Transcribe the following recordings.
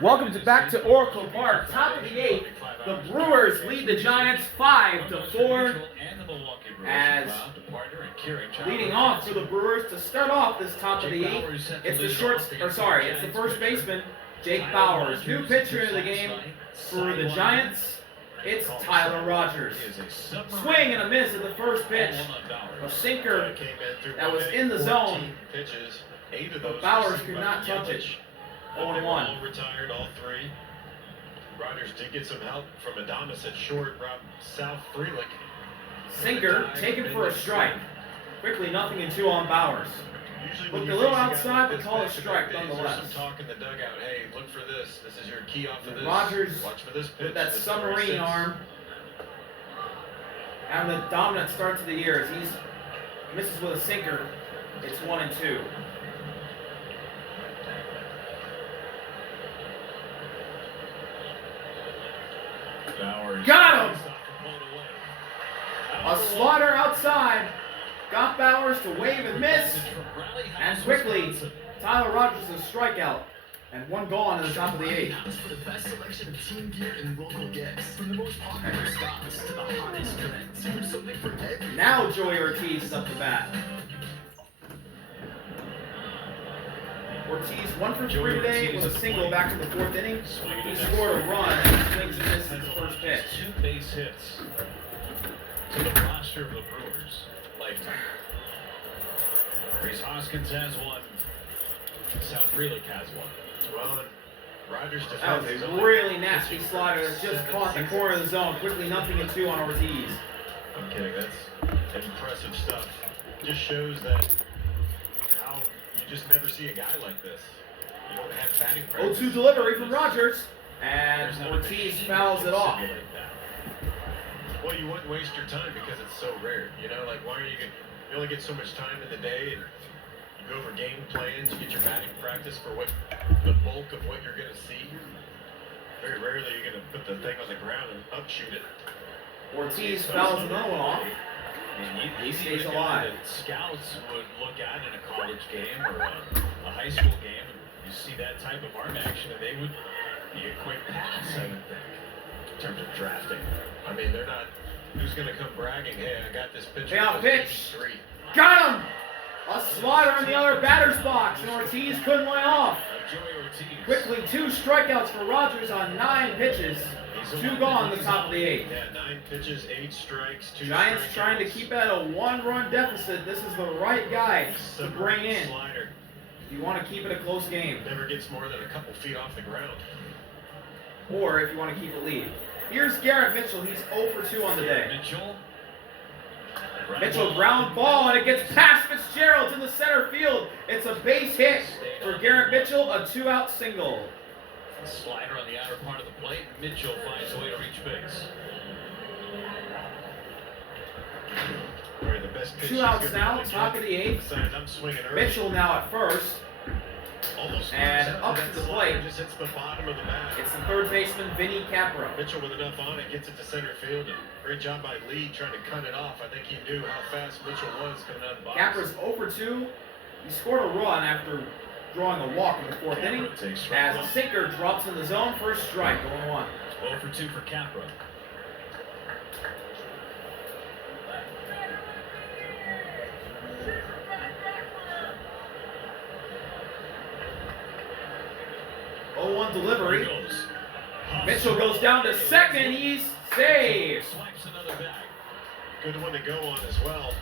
Welcome back to Oracle Park. Top of the 8th, the Brewers lead the Giants 5-4. As leading off for the Brewers to start off this top of the 8th, it's the first baseman, Jake Bauers. New pitcher in the game for the Giants, it's Tyler Rogers. Swing and a miss at the first pitch. A sinker that was in the zone, but Bauers could not touch it. 0-1. Retired all three. Rogers did get some help from Adames at short. Rob South Freelick. Sinker taken for a strike. Quickly 0-2 on Bowers. Looked a little outside, but call a strike nonetheless. Some talk in the dugout. Hey, look for this. This is your key off of this. Rogers watch for this pitch. With that submarine arm, having the dominant start to the year as he misses with a sinker. It's 1-2. Got him! A slaughter outside. Got Bowers to wave and miss. And quickly, Tyler Rogers is a strikeout. And one gone in the top of the 8th. Now Joey Ortiz is up to bat. Ortiz 1 for 3 today with a single back in the 4th inning. He scored a run and swings and misses his first pitch. 2 base hits to the roster of the Brewers lifetime. Reese Hoskins has one. South Freelick has one. Well, Rogers that was a really nasty slider that just caught the corner of the zone. Quickly 0-2 on Ortiz. I'm kidding. That's impressive stuff. Just shows that how you just never see a guy like this. You don't have batting practice. 0-2 delivery from Rogers, and Ortiz fouls it off. Like well, you wouldn't waste your time because it's so rare. You know, like why are you only get so much time in the day, and you go over game plans, you get your batting practice for what the bulk of what you're going to see. Very rarely you're going to put the thing on the ground and upshoot it. Ortiz fouls another one off. He stays alive. Scouts would look at in a college game or a high school game, and you see that type of arm action, and they would be a quick pass, I would think, in terms of drafting. I mean, they're not. Who's going to come bragging? Hey, I got this pitch. Pitch. Got him. A slider in the other batter's box, and Ortiz couldn't lay off. Quickly 2 strikeouts for Rogers on 9 pitches. 2 gone in the top of the 8th. Yeah, 9 pitches, 8 strikes, 2 Giants strikeouts. trying to keep at a 1-run deficit. This is the right guy to bring in. Slider. You want to keep it a close game. Never gets more than a couple feet off the ground. Or if you want to keep a lead. Here's Garrett Mitchell. He's 0 for 2 on the day. Mitchell ground ball, and it gets past Fitzgerald to the center field. It's a base hit for Garrett Mitchell, a 2-out single. Slider on the outer part of the plate. Mitchell finds a way to reach base. The best 2 outs now, top of the 8th. Mitchell now at first. And up to the plate. Just hits the bottom of the bat. It's the 3rd baseman, Vinny Capra. Mitchell with enough on it, gets it to center field. And great job by Lee trying to cut it off. I think he knew how fast Mitchell was coming out of the box. Capra's 0 for 2. He scored a run after drawing a walk in the 4th inning. As a sinker drops in the zone, first strike, 0-1. 0 for 2 for Capra. One delivery. Mitchell goes down to second. He's saved. Swipes another bag. Good one to go on as well.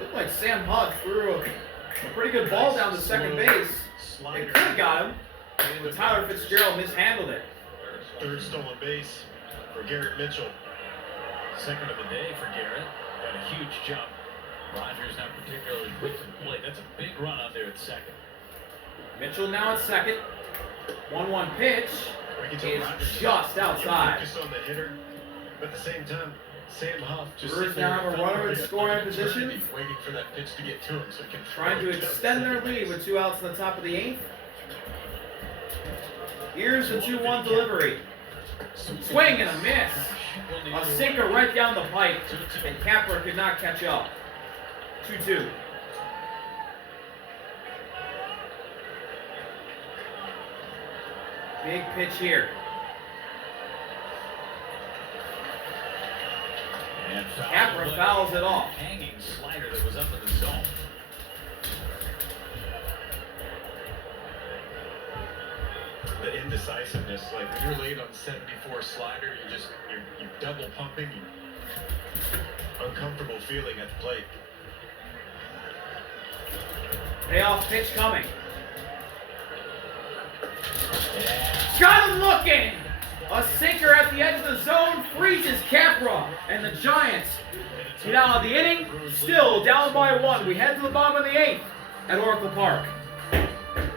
Looked like Sam Hunt threw a pretty good ball down to second base. It could have got him, but Tyler Fitzgerald mishandled it. 3rd stolen base for Garrett Mitchell. 2nd of the day for Garrett. Got a huge jump. Rogers not particularly quick to the plate. That's a big run out there at 2nd. Mitchell now at 2nd. 1-1 pitch is just outside. Focused on the hitter, but at the same time, Sam Huff just Brewers now have a runner in scoring position. Waiting for that pitch to get to him so he can trying to extend their lead with 2 outs in the top of the 8th. Here's the 2-1 delivery. Swing and a miss. A sinker right down the pipe, and Capra could not catch up. 2-2. Big pitch here. And Capra fouls it off. Hanging slider that was up in the zone. The indecisiveness, like when you're late on 74 slider, you're double pumping, uncomfortable feeling at the plate. Payoff pitch coming. Got him looking! A sinker at the edge of the zone freezes Capra, and the Giants get out of the inning, still down by 1. We head to the bottom of the 8th at Oracle Park.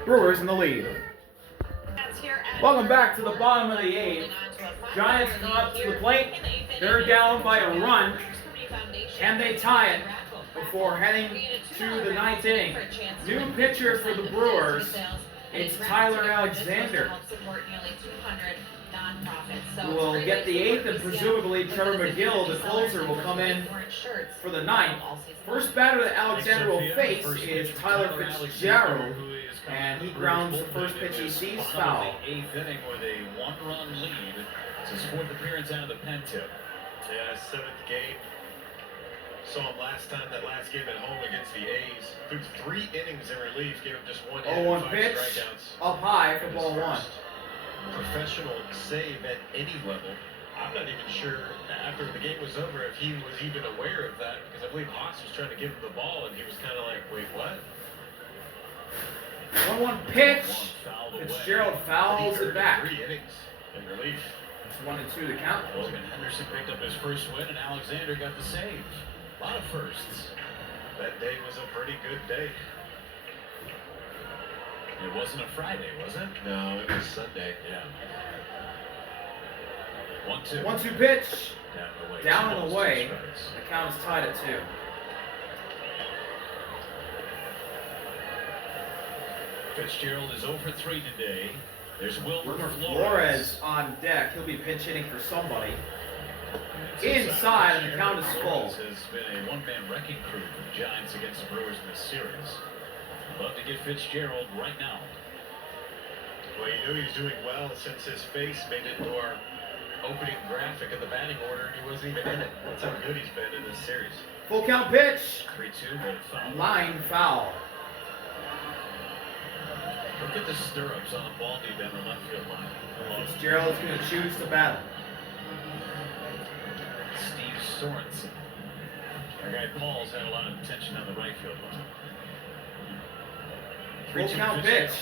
Brewers in the lead. Welcome back to the bottom of the 8th. Giants come up to the plate. They're down by a run. Can they tie it before heading to the 9th inning? New pitcher for the Brewers. It's Tyler Alexander, who will get the 8th, and presumably Trevor McGill, the closer, will come in for the 9th. First batter that Alexander will face is Tyler Fitzgerald, and he grounds the first pitch he sees foul. 8th inning with a 1-run lead. It's his 4th appearance out of the pen tip. Yeah, 7th game. Saw him that last game at home against the A's. Threw 3 innings in relief, gave him just 1 hit, 0-1 5 pitch, strikeouts. up high for ball 1. Professional save at any level. I'm not even sure after the game was over if he was even aware of that, because I believe Hawks was trying to give him the ball and he was kind of like, wait, what? 1-1 pitch. Fitzgerald fouls it back. 3 innings in relief. It's 1-2 the count. Logan Henderson picked up his first win, and Alexander got the save. A lot of firsts. That day was a pretty good day. It wasn't a Friday, was it? No, it was Sunday. Yeah. 1-2. 1-2 pitch. Down and Two balls, away. 2 strikes. The count is tied at 2. Fitzgerald is 0 for 3 today. There's Wilmer Flores on deck. He'll be pinch hitting for somebody. Inside, and the count is full. Has been a one-man wrecking crew for the Giants against the Brewers in this series. I'd love to get Fitzgerald right now. Well, you knew he was doing well since his face made it into our opening graphic of the batting order, and he wasn't even in it. That's how good he's been in this series. Full count pitch. 3-2, but foul. Line foul. Look at the stirrups on the ball deep down the left field line. Fitzgerald's going to choose to battle. Steve Sorensen. Our guy Paul's had a lot of attention on the right field line. Full count pitch.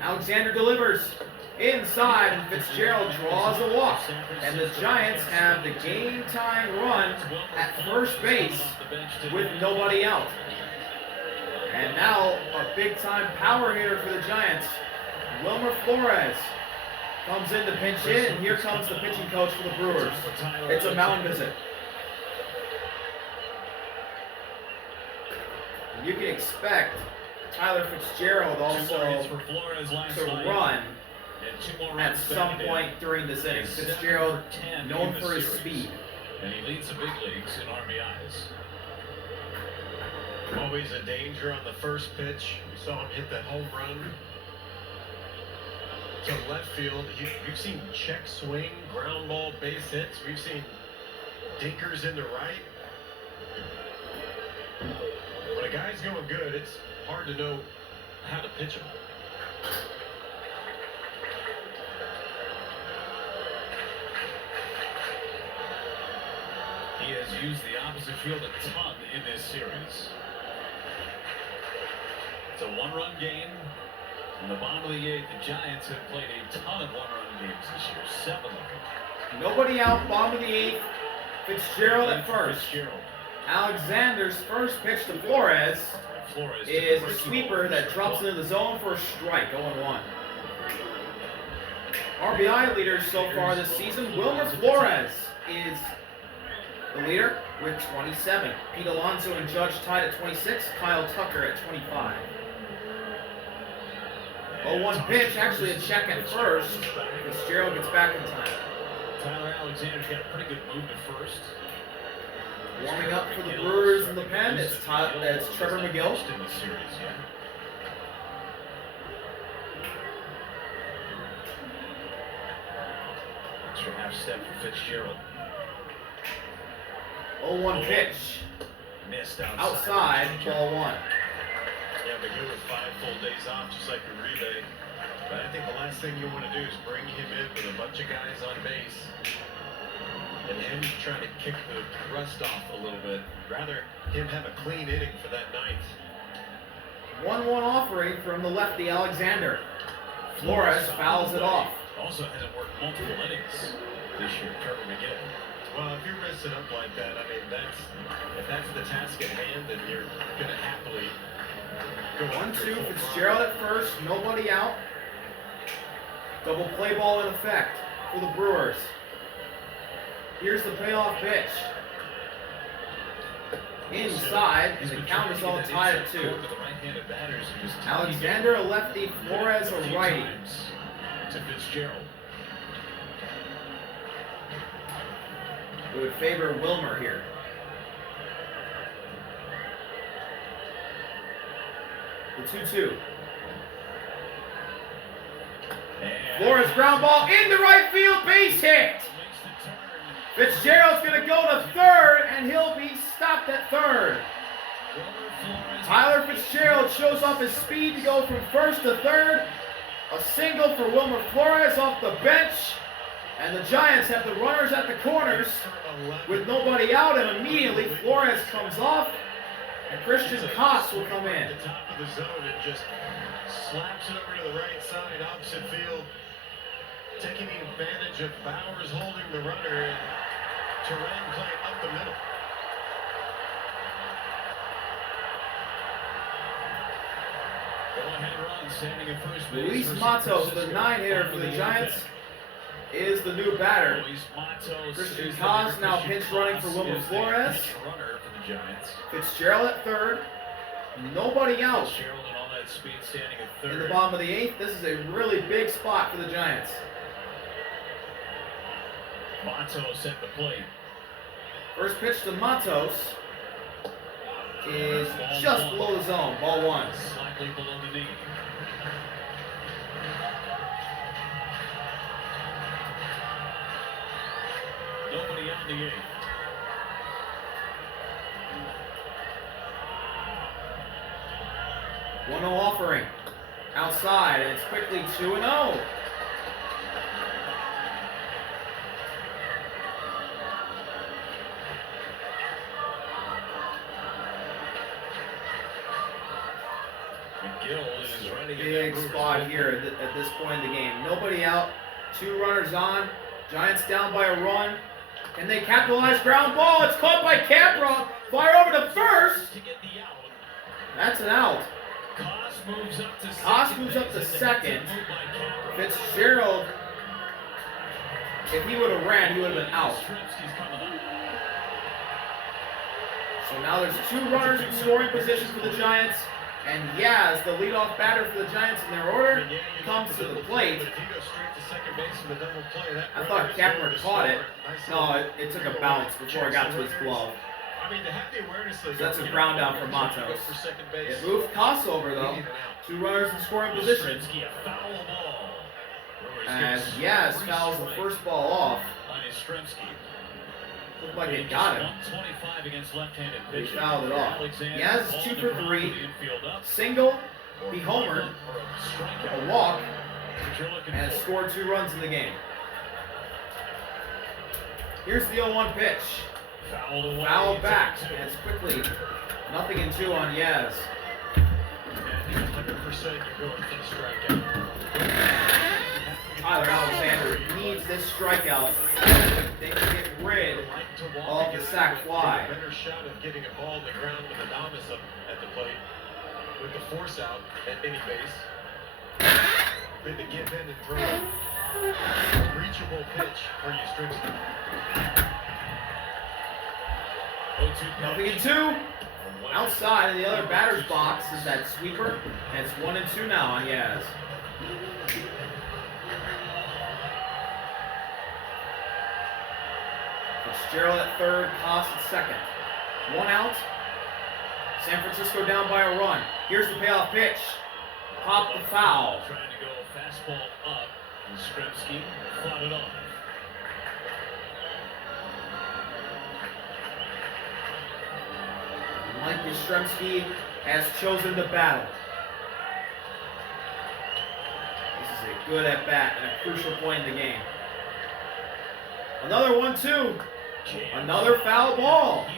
Alexander delivers inside, and Fitzgerald draws a walk. And the Giants have the game-tying run at first base with nobody out. And now a big-time power hitter for the Giants, Wilmer Flores, comes in to pinch hit, and here comes the pitching coach for the Brewers. It's a mound visit. You can expect Tyler Fitzgerald also to run at some point during this inning. Fitzgerald, known for his speed. And he leads the big leagues in RBIs. Always a danger on the first pitch. We saw him hit that home run to left field. You've seen check swing, ground ball, base hits. We've seen dinkers into right. When a guy's going good, it's hard to know how to pitch him. He has used the opposite field a ton in this series. It's a one-run game. In the bottom of the 8th, the Giants have played a ton of one-run games this year, 7 of them. Nobody out, bottom of the 8th. Fitzgerald at first. Fitzgerald. Alexander's first pitch to Flores is a sweeper that drops into the zone for a strike, 0-1. RBI leaders so far this season, Wilmer Flores is the leader with 27. Pete Alonso and Judge tied at 26. Kyle Tucker at 25. 0-1 pitch, actually a check at first. Fitzgerald gets back in time. Tyler Alexander's got a pretty good move to first. Warming up for the Brewers in the pen, it's Trevor McGill. extra half step for Fitzgerald. 0-1 pitch. Missed Outside, ball 1. Yeah, but here with 5 full days off, just like Uribe. But I think the last thing you want to do is bring him in with a bunch of guys on base and him trying to kick the rust off a little bit. Rather him have a clean inning for that ninth. 1-1 offering from the lefty Alexander. Flores fouls it off. Also hasn't worked multiple innings this year, Trevor McGill. Well, if you're messing up like that, I mean, if that's the task at hand, then you're going to happily go 1-2, Fitzgerald at first, nobody out. Double play ball in effect for the Brewers. Here's the payoff pitch. Inside, and the count is all tied at 2. Alexander a lefty, Flores a righty. To Fitzgerald. We would favor Wilmer here. The 2-2. Flores ground ball into right field, base hit. Fitzgerald's going to go to third, and he'll be stopped at third. Tyler Fitzgerald shows off his speed to go from first to third. A single for Wilmer Flores off the bench. And the Giants have the runners at the corners with nobody out, and immediately Flores comes off, and Christian Yelich will come in. At the top of the zone and just slaps it over to the right side, opposite field, taking advantage of Bowers holding the runner and Turan playing up the middle. Go-ahead run, standing at first base. Luis Matos, the 9-hitter for the Giants, is the new batter. Christian Yelich now pinch running for Wilmer Flores. Fitzgerald at third. Nobody out. In the bottom of the 8th, this is a really big spot for the Giants. Matos at the plate. First pitch to Matos is just below the zone. Ball 1. Slightly below the knee. Nobody on the 8th. One 0 offering. Outside, and it's quickly 2-0. Big spot here at this point in the game. Nobody out. 2 runners on. Giants down by a run. Can they capitalize? Ground ball. It's caught by Capra. Fire over to first. That's an out. Koss moves up to second. Fitzgerald, if he would have ran, he would have been out. So now there's 2 runners in scoring position for the Giants. And Yaz, the leadoff batter for the Giants in their order, comes to the plate. I thought Kepler caught it. No, it took a bounce before it got to his glove. So that's a ground out for Matos. It moved Koss over, though. 2 runners in scoring position. As Yaz fouls the first ball off. Looked like it got him. He fouled it off. Yaz is 2 for 3. Single, he homered, a walk, and scored 2 runs in the game. Here's the 0-1 pitch. Fouled back, and it's quickly 0-2 on Yaz. 100% you're going for the strikeout. Tyler Alexander needs this strikeout. They can get rid of the sac fly. A better shot of getting a ball to the ground with Adames up at the plate with the force out at any base. Then to give in and throw a reachable pitch for Yastrzemski. 0-2. Outside in the other batter's box is that sweeper, and it's 1-2 now on Yaz. Fitzgerald at third, Koss at second. 1 out. San Francisco down by a run. Here's the payoff pitch. Pop the foul. Trying to go fastball up, and Yastrzemski fought it off. Mike Yastrzemski has chosen to battle. This is a good at-bat and a crucial point in the game. Another 1-2. Another foul ball.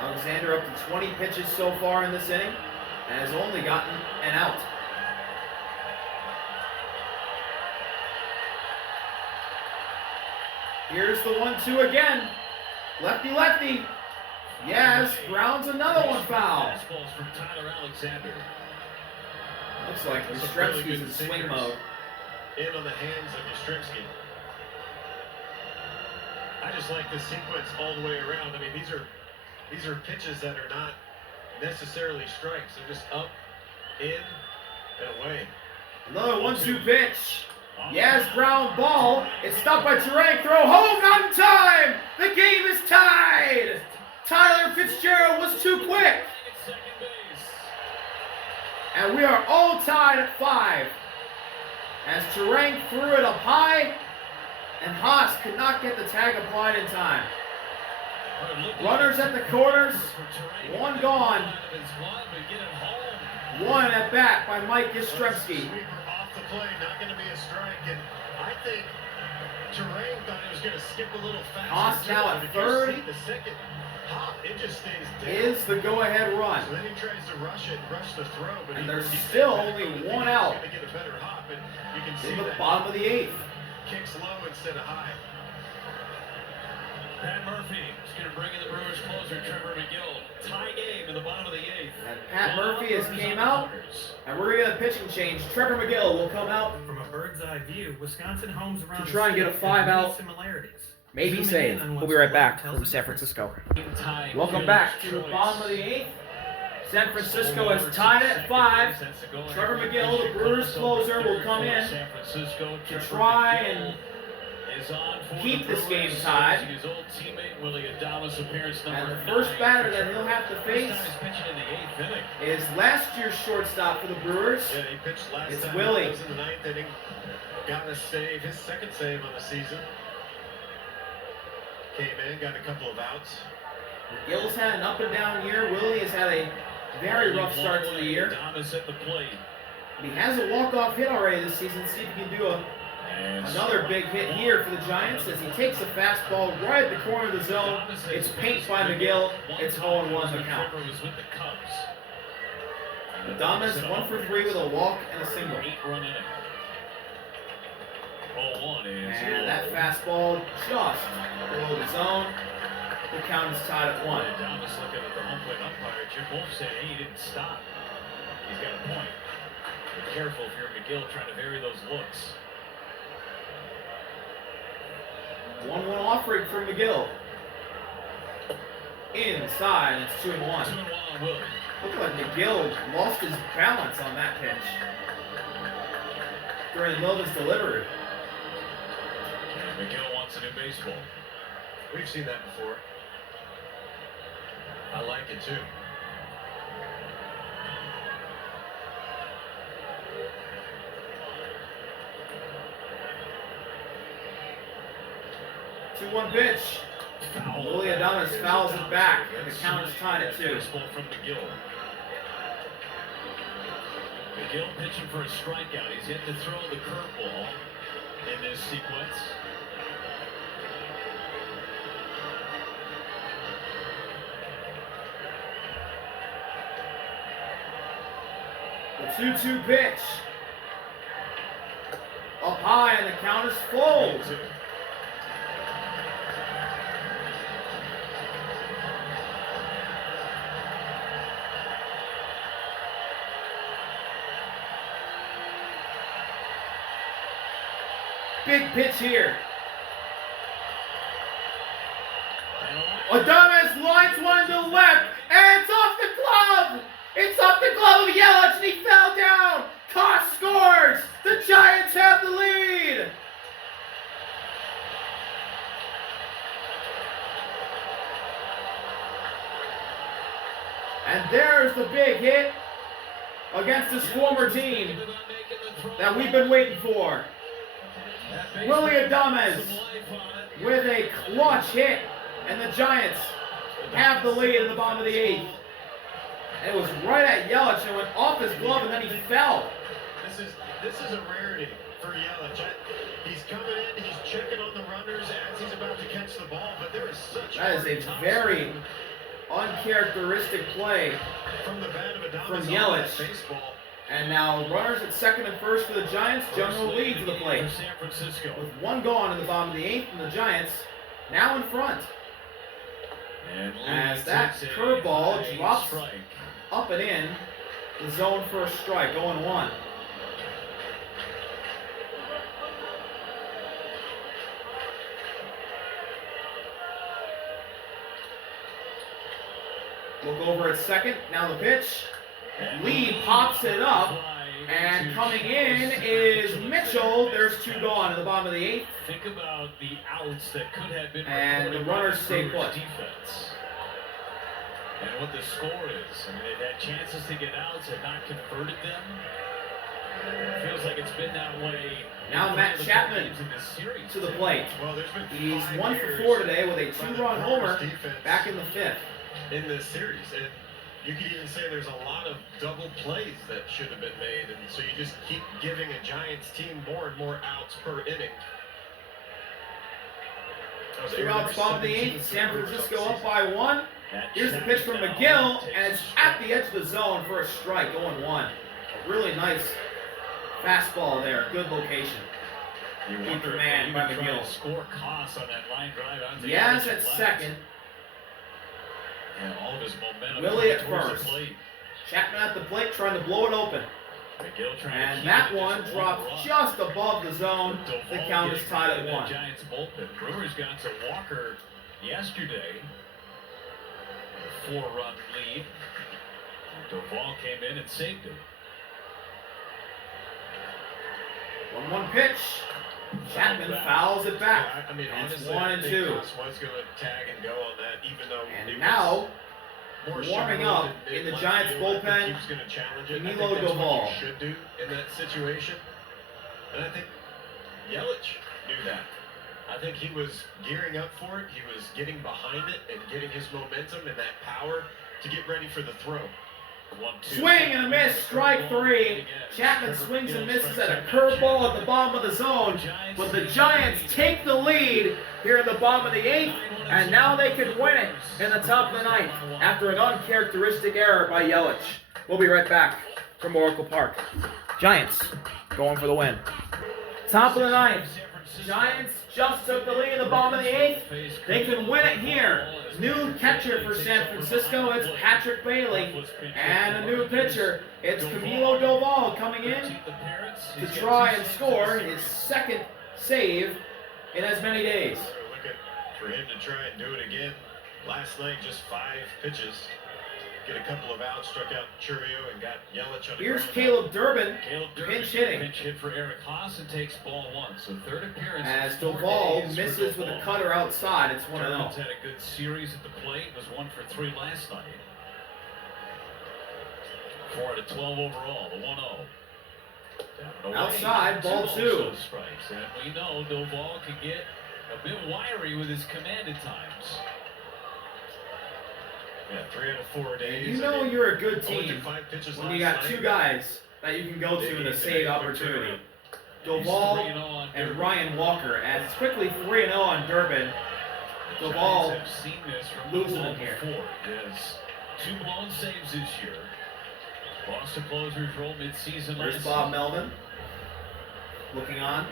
Alexander up to 20 pitches so far in this inning and has only gotten an out. Here's the 1-2 again. Lefty, lefty. Yes, grounds another one foul. Looks like Yastrzemski's in swing mode. In on the hands of Yastrzemski. I just like this sequence all the way around. I mean, these are pitches that are not necessarily strikes. They're just up, in, and away. Another 1-2 pitch. Yes, ground ball. It's stopped by Turang. Throw home, not in time. The game is tied. Tyler Fitzgerald was too quick. And we are all tied at 5. As Turang threw it up high, and Haas could not get the tag applied in time. Runners at the corners, one gone. One at bat by Mike Yastrzemski. Off the play, not going to be a strike, and I think Turang thought he was going to skip a little faster. Haas now at third. The second hop, it just stays down. Is the go-ahead run. So then he tries to rush the throw, but and there's still only one out. He's going to get a better hop, and you can see in the that bottom of the 8th. Kicks low instead of high. Pat Murphy is going to bring in the Brewers closer, Trevor McGill. Tie game in the bottom of the 8th. And Pat Murphy has came out, and we're going to get a pitching change. Trevor McGill will come out from a bird's eye view. Wisconsin homes around to try and get a 5-out, similarities. maybe save. We'll be right back from San Francisco. Welcome back to the bottom of the 8th. San Francisco has tied at 5. Trevor McGill, the Brewers closer, will come in to try and keep this game tied. And the first batter that he'll have to face is last year's shortstop for the Brewers. Yeah, he pitched last it's time. Willie. He was in the 9th inning. Got a save, his second save on the season. Came in, got a couple of outs. McGill's had an up and down year. Willie has had a very rough start to the year. But he has a walk-off hit already this season. See if he can do another big hit here for the Giants as he takes a fastball right at the corner of the zone. It's paint by McGill. It's 0-1 the count. Adames 1 for 3 with a walk and a single. And that fastball just below the zone. The count is tied at 1. Adames looking at the home plate umpire. Jim Wolf said, hey, he didn't stop. He's got a point. Be careful if you're McGill trying to vary those looks. 1-1 offering from McGill. Inside, it's 2-1. 2-1 on Willie. Looked like McGill lost his balance on that pitch during the middle of his delivery. And McGill wants a new baseball. We've seen that before. I like it too. Two-one pitch. Willie Adames fouls it back, and the count is tied at 2. From McGill. McGill pitching for a strikeout. He's yet to throw the curveball in this sequence. The 2-2 pitch. Up high, and the count is full. Big pitch here. Adames lines one to the left, and it's off the glove. It's off the glove of Yelich, and he fell down. Koss scores. The Giants have the lead. And there's the big hit against this former team that we've been waiting for. That Willie Adames with a clutch hit, and the Giants have the lead in the bottom of the 8th. It was right at Yelich and went off his glove, and then he fell. This is a rarity for Yelich. He's coming in, he's checking on the runners as he's about to catch the ball, but there is such That is a very uncharacteristic play from the bat of Adames from Yelich. Baseball. And now runners at second and first for the Giants. General lead to the plate San Francisco. with one gone in the bottom of the 8th, and the Giants now in front. And As that curveball drops up and in the zone for a strike, 0-1. Look over at second. Now the pitch. Lee pops it up, and coming in is Mitchell. There's two gone in the bottom of the 8th. Think about the outs that could have been And the runners stay put. Defense. And what the score is. I mean, they've had chances to get outs, have not converted them. It feels like it's been that way. Now Matt Chapman to the plate. Well, there's been He's 5 1 for years 4 today with a by the 2-run Brewers homer defense back in the 5th. in this series, and you could even say there's a lot of double plays that should have been made, and so you just keep giving a Giants team more and more outs per inning. Two outs, bottom of the 8th. San Francisco up by 1. Here's the pitch from McGill, and it's at the edge of the zone for a strike, 0-1. A really nice fastball there. Good location. Good command by McGill. Score costs on that line drive. Yes, at second. And all of his momentum. Willie at towards the first. plate. Chapman at the plate trying to blow it open. McGill trying to And keep that it just one drops run. just above the zone. The Duvall count is getting tied out at of 1. the Giants bullpen. Brewers got to Walker yesterday. A 4-run lead. Duvall came in and saved it. 1-1 pitch. Chapman fouls it back. Yeah, I mean, And it's honestly, 1 I and think 2. Gus was going to tag and go on that, even though it And was now, more warming shallow up than in the left Giants field, I think bullpen, he was going to challenge it. I think Camilo that's Duvall. what you should do in that situation. And I think Yelich knew that. I think he was gearing up for it. He was getting behind it and getting his momentum and that power to get ready for the throw. 1-2. swing and a miss, strike 3. Chapman swings and misses at a curveball at the bottom of the zone. But the Giants take the lead here in the bottom of the 8th, and now they can win it in the top of the 9th after an uncharacteristic error by Yelich. We'll be right back from Oracle Park. Giants going for the win. Top of the 9th. Giants just took the lead in the bottom of the 8th. They can win it here. New catcher for San Francisco, it's Patrick Bailey. And a new pitcher, it's Camilo Duvall coming in to try and score his second save in as many days. We're looking for him to try and do it again. Last night, just 5 pitches. Get a couple of outs, struck out Churio and got Yelich on the Here's ground. Caleb Durbin, Durbin, pinch hitting. Pinch hit for Eric Haas and takes ball 1. So third appearance. As in 4 Duvall days for misses with a Duvall. cutter outside. It's 1-0. Durbin's had a good series at the plate. Was 1 for 3 last night. 4 out of 12 overall. The 1-0. Down and away. Outside, ball 2. Also strikes. And we know Duvall can get a bit wiry with his command at times. Yeah, 3 out of 4 days. You know you're a good Only team 5 pitches when you last got night. 2 guys that you can go to in a save opportunity. Duvall and Ryan Walker, as it's quickly 3-0 on Durbin. Duvall Giants have seen this from losing Duvall it here. before. Yes, 2 blown saves this year. Lost to closers role midseason There's last Bob season. Melvin looking on.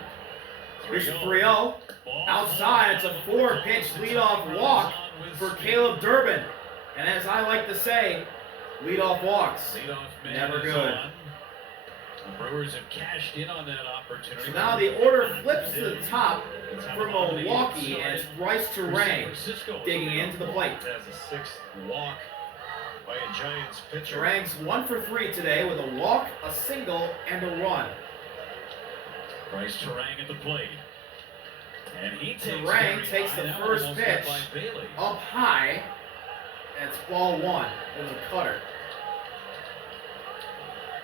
Here's the 3-0. 3-0. Outside, it's a 4-pitch leadoff walk for Caleb Durbin. And as I like to say, leadoff walks. Leadoff man Never is good. on. The Brewers have cashed in on that opportunity. So now the order flips to the top for Milwaukee, and it's Bryce For San Terang Francisco, digging into the plate. Has a 6th walk by a Giants pitcher. Terang's 1 for 3 today with a walk, a single, and a run. Bryce Terang at the plate. And he takes Terang takes the That one first almost pitch. got by Bailey. Up high, and it's ball 1. It was a cutter.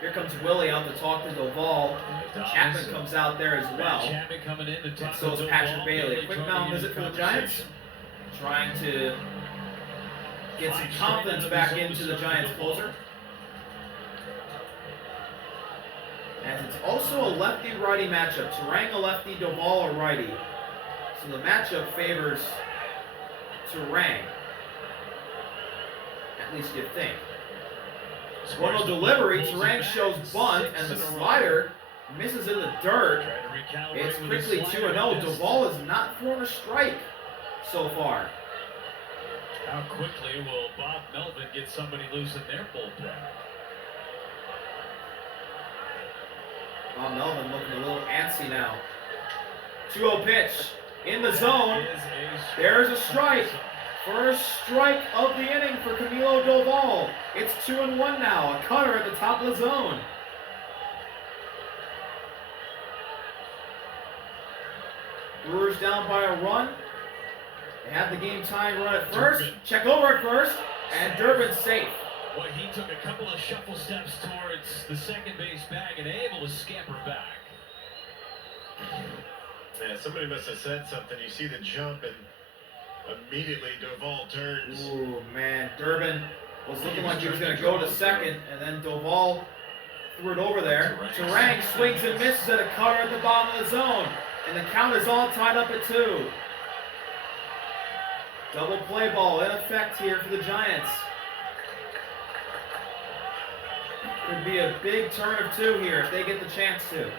Here comes Willie out to talk to Doval. Chapman comes out there as well. Chapman coming in to And talk so is to Patrick Doval. Bailey. A quick mound visit for the Giants. Trying to get some confidence back into the Giants closer. As it's also a lefty-righty matchup. Turang a lefty, Doval a righty. So the matchup favors Turang. At least you think. One delivery, Turang shows bunt, and the slider misses in the dirt. It's quickly 2-0. Doval has not thrown a strike so far. How quickly will Bob Melvin get somebody loose in their bullpen? Bob Melvin looking a little antsy now. 2-0 pitch in the zone. There's a strike. First strike of the inning for Camilo Doval. It's 2-1 now. A cutter at the top of the zone. Brewers down by a run. They have the game tying run at first. Check over at first. And Durbin's safe. Well, he took a couple of shuffle steps towards the second base bag and able to scamper back. Yeah, somebody must have said something. You see the jump and immediately Doval turns. Ooh, man. Durbin was looking like he was going to go to second, and then Doval threw it over there. Turang swings and misses at a cutter at the bottom of the zone, and the count is all tied up at 2. Double play ball in effect here for the Giants. Could be a big turn of 2 here if they get the chance to.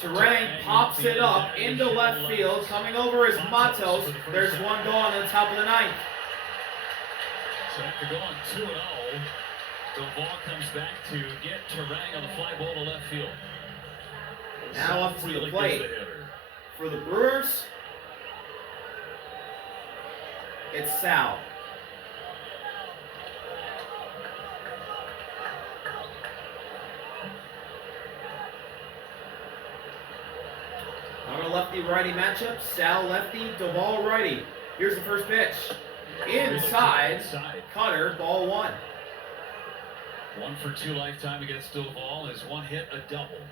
Turang pops it up into left field. Coming over is Matos. There's one gone on the top of the 9th. So after going 2-0, Doval comes back to get Turang on the fly ball to left field. Now up to the plate. For the Brewers, it's Sal. On a lefty-righty matchup, Sal lefty, Doval righty. Here's the first pitch. Inside, cutter, ball 1. 1 for 2 lifetime against Doval is 1 hit, a double.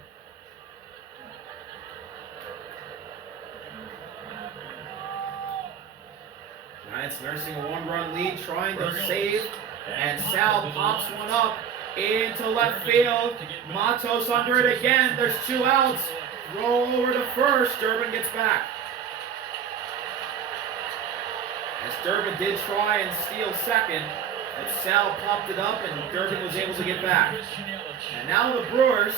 Giants nursing a 1-run lead, trying to save, and Sal pops one up into left field. Matos under it again. There's 2 outs. Roll over to first. Durbin gets back. As Durbin did try and steal second, but Sal popped it up and Durbin was able to get back. And now the Brewers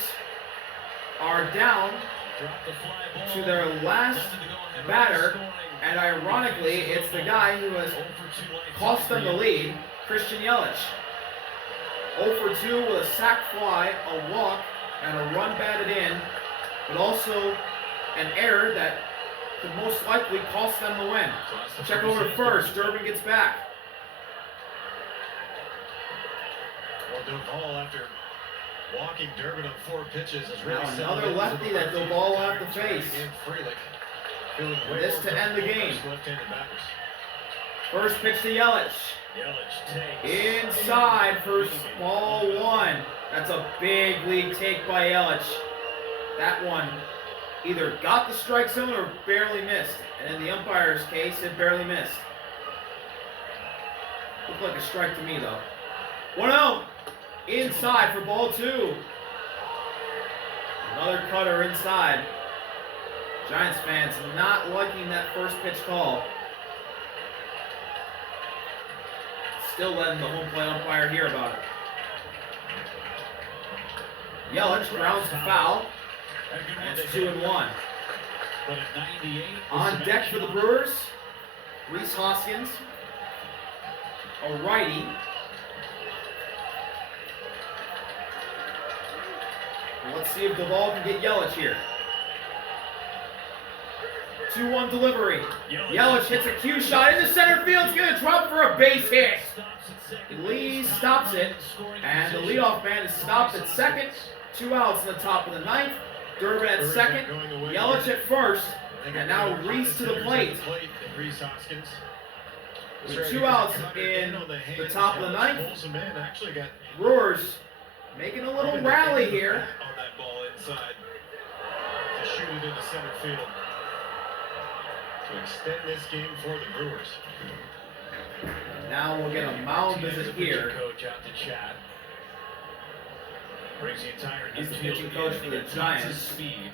are down to their last batter, and ironically, it's the guy who has cost them the lead, Christian Yelich. 0 for 2 with a sac fly, a walk, and a run batted in, but also an error that could most likely cost them the win. Check over to first. Durbin gets back. Well, Doval, after walking Durbin on 4 pitches, is really now another lefty that Doval will have to face. And this to end the game. First pitch to Yelich. Inside for ball 1. That's a big lead take by Yelich. That one either got the strike zone or barely missed. And in the umpire's case, it barely missed. Looked like a strike to me, though. 1-0. Inside for ball 2. Another cutter inside. Giants fans not liking that first pitch call. Still letting the home plate umpire hear about it. Yelich grounds to foul. And it's 2-1. On deck for the Brewers, Rhys Hoskins, a righty. And let's see if Doval can get Yelich here. 2-1 delivery. Yelich hits a cue shot into center field. It's going to drop for a base hit. Lee stops it, and the leadoff man is stopped at second. 2 outs in the top of the 9th. Durbin at second, Yelich at first, and now Rhys to the plate. With 2 outs in the top of the 9th, Brewers making a little rally here. On that ball inside to shoot it into center field to extend this game for the Brewers. Now we'll get a mound visit here. Coach out to chat. Brings the entire He's the infield pitching coach for the at Giants. top speed.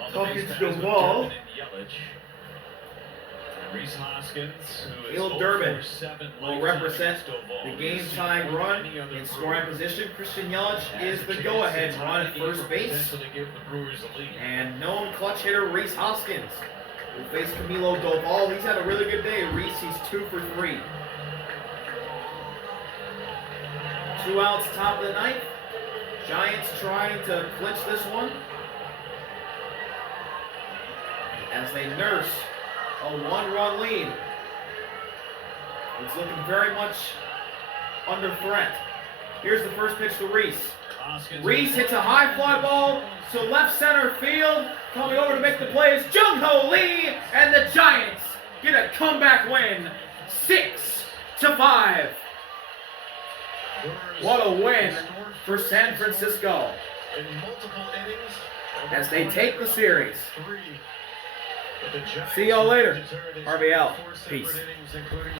On Talking base to paths the with wall. Durbin and Yelich. And Reese Hoskins, who is Field 0 Durbin for 7 will lifetime represent against Oval. the game He's tying seen more run than any other in scoring Brewer. position. Christian Yelich Has is a the chance go-ahead to run tie at the first game, base. potentially give the Brewers a lead. And known clutch hitter Reese Hoskins will face Camilo Doval. He's had a really good day. Reese, he's 2 for 3. 2 outs, top of the ninth. Giants trying to clinch this one as they nurse a 1-run lead. It's looking very much under threat. Here's the first pitch to Reese. Hoskins Reese hits a high fly ball to left center field. Coming over to make the play is Jung-Ho Lee, and the Giants get a comeback win, 6-5. What a win for San Francisco In multiple innings, as they take the series. three. But the Giants See y'all later. deterred in RBL. 4 separate Peace. innings, including